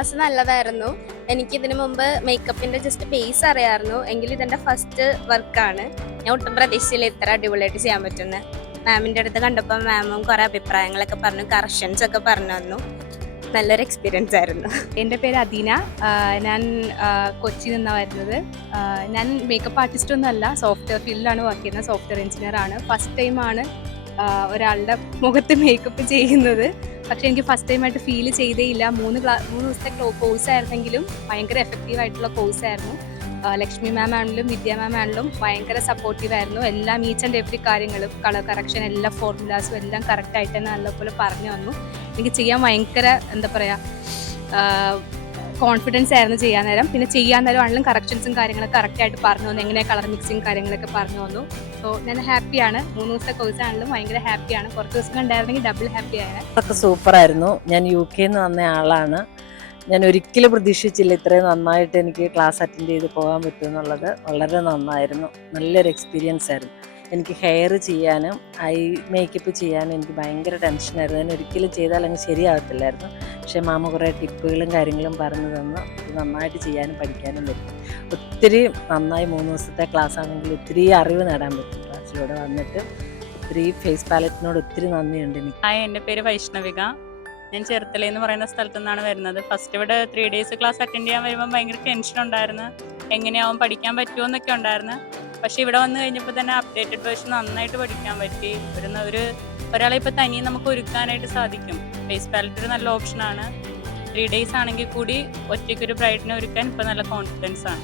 Class നല്ലതായിരുന്നു. എനിക്ക് ഇതിനു മുമ്പ് മേക്കപ്പിന്റെ ജസ്റ്റ് ബേസ് അറിയാമായിരുന്നു, എങ്കിലും ഇതെന്റെ ഫസ്റ്റ് വർക്കാണ്. ഞാൻ ഒട്ടും പ്രതീക്ഷിച്ചില്ല ഇത്ര അടിപൊളിയായിട്ട് ചെയ്യാൻ പറ്റുന്നത്. മാമിന്റെ അടുത്ത് കണ്ടപ്പോൾ മാമും കുറെ അഭിപ്രായങ്ങളൊക്കെ പറഞ്ഞു, കറക്ഷൻസ് ഒക്കെ പറഞ്ഞു തന്നു. നല്ലൊരു എക്സ്പീരിയൻസ് ആയിരുന്നു. എൻ്റെ പേര് അദീന. ഞാൻ കൊച്ചിയിൽ നിന്നാണ് വരുന്നത്. ഞാൻ മേക്കപ്പ് ആർട്ടിസ്റ്റ് ഒന്നും അല്ല, സോഫ്റ്റ്വെയർ ഫീൽഡിലാണ് വർക്ക് ചെയ്യുന്നത്. സോഫ്റ്റ്വെയർ എഞ്ചിനീയർ ആണ്. ഫസ്റ്റ് ടൈമാണ് ഒരാളുടെ മുഖത്ത് മേക്കപ്പ് ചെയ്യുന്നത്. പക്ഷെ എനിക്ക് ഫസ്റ്റ് ടൈമായിട്ട് ഫീൽ ചെയ്തേയില്ല. 3 ദിവസത്തെ കോഴ്സ് ആയിരുന്നെങ്കിലും ഭയങ്കര എഫക്റ്റീവായിട്ടുള്ള കോഴ്സായിരുന്നു. ലക്ഷ്മി മാം ആണെങ്കിലും വിദ്യ മാം ആണെങ്കിലും ഭയങ്കര സപ്പോർട്ടീവ് ആയിരുന്നു. എല്ലാം ഈച്ച് ആൻഡ് എവറി കാര്യങ്ങളും, കളർ കറക്ഷൻ, എല്ലാ ഫോർമുലാസും എല്ലാം കറക്റ്റായിട്ട് തന്നെ നല്ലപോലെ പറഞ്ഞു തന്നു. എനിക്ക് ചെയ്യാൻ ഭയങ്കര എന്താ പറയുക, കോൺഫിഡൻസ് ആയിരുന്നു ചെയ്യാൻ നേരം. പിന്നെ ചെയ്യാൻ നേരം ആണെങ്കിലും കറക്ഷൻസും കാര്യങ്ങളൊക്കെ കറക്റ്റായിട്ട് പറഞ്ഞു തന്നു. എങ്ങനെ കളർ മിക്സിങ് കാര്യങ്ങളൊക്കെ പറഞ്ഞു തന്നു. സോ ഞാൻ ഹാപ്പിയാണ്. 3 ദിവസത്തെ കോഴ്സ് ആണെങ്കിലും ഭയങ്കര ഹാപ്പിയാണ്. കുറച്ച് ദിവസം ഉണ്ടായിരുന്നെങ്കിൽ ഡബിൾ ഹാപ്പിയാണ്. അതൊക്കെ സൂപ്പറായിരുന്നു. ഞാൻ UK നിന്ന് വന്ന ആളാണ്. ഞാൻ ഒരിക്കലും പ്രതീക്ഷിച്ചില്ല ഇത്രയും നന്നായിട്ട് എനിക്ക് ക്ലാസ് അറ്റൻഡ് ചെയ്ത് പോകാൻ പറ്റുമെന്നുള്ളത്. വളരെ നന്നായിരുന്നു. നല്ലൊരു എക്സ്പീരിയൻസ് ആയിരുന്നു. എനിക്ക് ഹെയർ ചെയ്യാനും ഐ മേക്കപ്പ് ചെയ്യാനും എനിക്ക് ഭയങ്കര ടെൻഷനായിരുന്നു. ഞാൻ ഒരിക്കലും ചെയ്താൽ അങ്ങ് ശരിയാകത്തില്ലായിരുന്നു. പക്ഷേ മാമ കുറേ ടിപ്പുകളും കാര്യങ്ങളും പറഞ്ഞു തന്ന് ഇത് നന്നായിട്ട് ചെയ്യാനും പഠിക്കാനും പറ്റും. ഒത്തിരി നന്നായി 3 ദിവസത്തെ ക്ലാസ് ആണെങ്കിൽ ഒത്തിരി അറിവ് നേടാൻ പറ്റും. ക്ലാസ്സിലൂടെ വന്നിട്ട് ഒത്തിരി ഫേസ് പാലറ്റിനോട് ഒത്തിരി നന്ദിയുണ്ട് എനിക്ക്. ഹായ്, എൻ്റെ പേര് വൈഷ്ണവിക. ഞാൻ ചെറുത്തല എന്ന് പറയുന്ന സ്ഥലത്തു നിന്നാണ് വരുന്നത്. ഫസ്റ്റ് ഇവിടെ 3 ഡേയ്സ് ക്ലാസ് അറ്റൻഡ് ചെയ്യാൻ വരുമ്പോൾ ഭയങ്കര ടെൻഷൻ ഉണ്ടായിരുന്നു. എങ്ങനെയാവും, പഠിക്കാൻ പറ്റുമോ എന്നൊക്കെ ഉണ്ടായിരുന്നു. പക്ഷേ ഇവിടെ വന്നു കഴിഞ്ഞപ്പോൾ തന്നെ അപ്ഡേറ്റഡ് വേർഷൻ നന്നായിട്ട് പഠിക്കാൻ പറ്റി. ഒരാളെ ഇപ്പോൾ തനിയെ നമുക്ക് ഒരുക്കാനായിട്ട് സാധിക്കും. ഫേസ് പാലറ്റ് ഒരു നല്ല ഓപ്ഷനാണ്. 3 ഡേയ്സ് ആണെങ്കിൽ കൂടി ഒറ്റയ്ക്കൊരു ബ്രൈഡിനെ ഒരുക്കാൻ ഇപ്പോൾ നല്ല കോൺഫിഡൻസ് ആണ്.